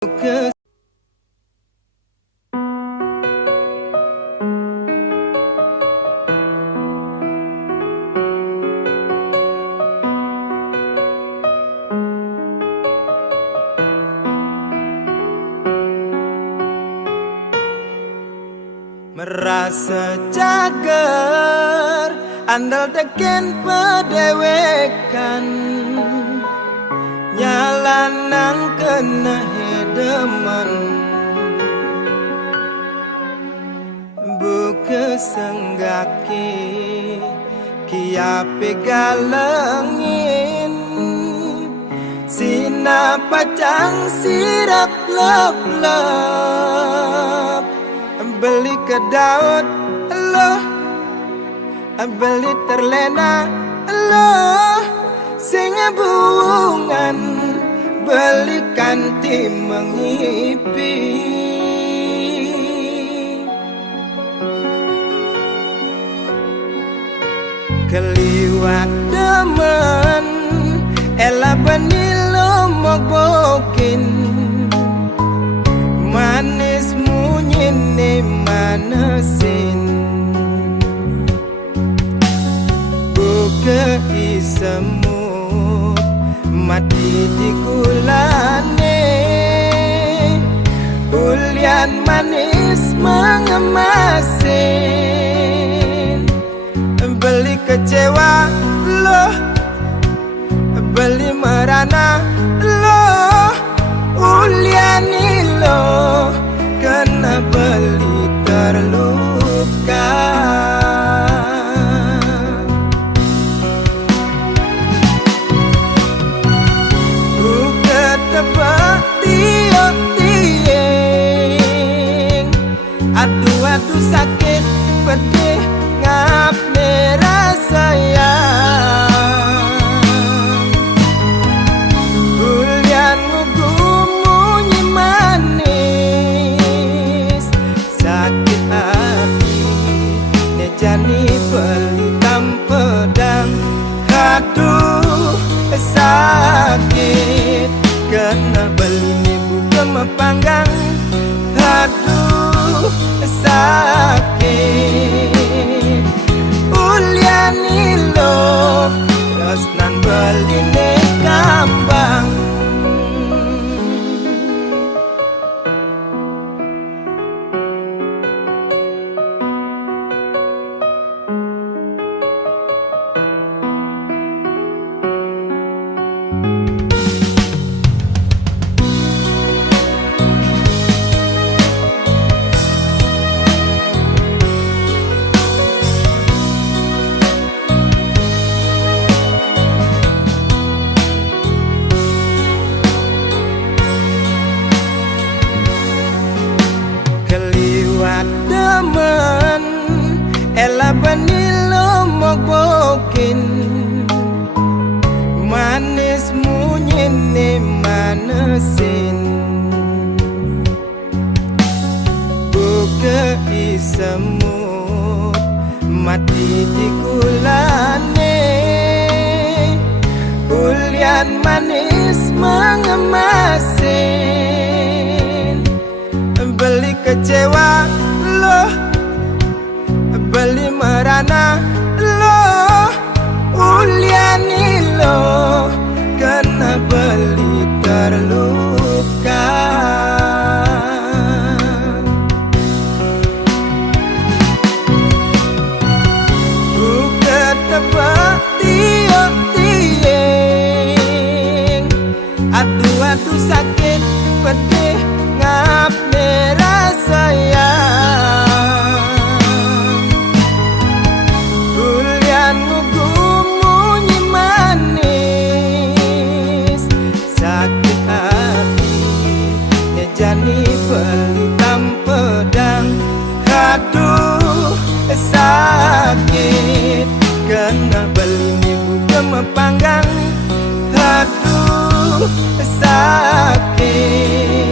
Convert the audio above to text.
Merasa cager, andal teken pedewekan, nyalanang kena hedeman, buka senggaki kiape galengin, sina pacang sirap lep-lep, beli ke Daud Allah, beli terlena Allah, sing bungan beli kanti mengipi, keliwat demen ela benilo mogokin, manis munyine manasin, buka isemut mati di gulane, ulian manis mengemasin, beli kecewa loh, beli merana loh, uliani loh, kena beli terluka. Buka tebak tiang-tiang, aduh-aduh sakit pedih ngap merah sayang, bulian ngugumunyi manis, sakit hati nejani pelitam pedang, aduh sakit kena beli buka mepanggang, aduh sakit uliani lo terus nan beline kambang. Demen ela benilo mogokin, manis munyine manesin, buka isemut mati di gulane, ulian manis mengemasin, beli kecewa loh, beli merana loh, uliani loh, kena beli terluka. Buka tebak tiang-tiang, aduh-aduh sakit pedih ngap merah sayang, bulian ngugumunyi manis, sakit hati nejani pelitam pedang, aduh sakit kena beli buka mepanggang, aduh sakit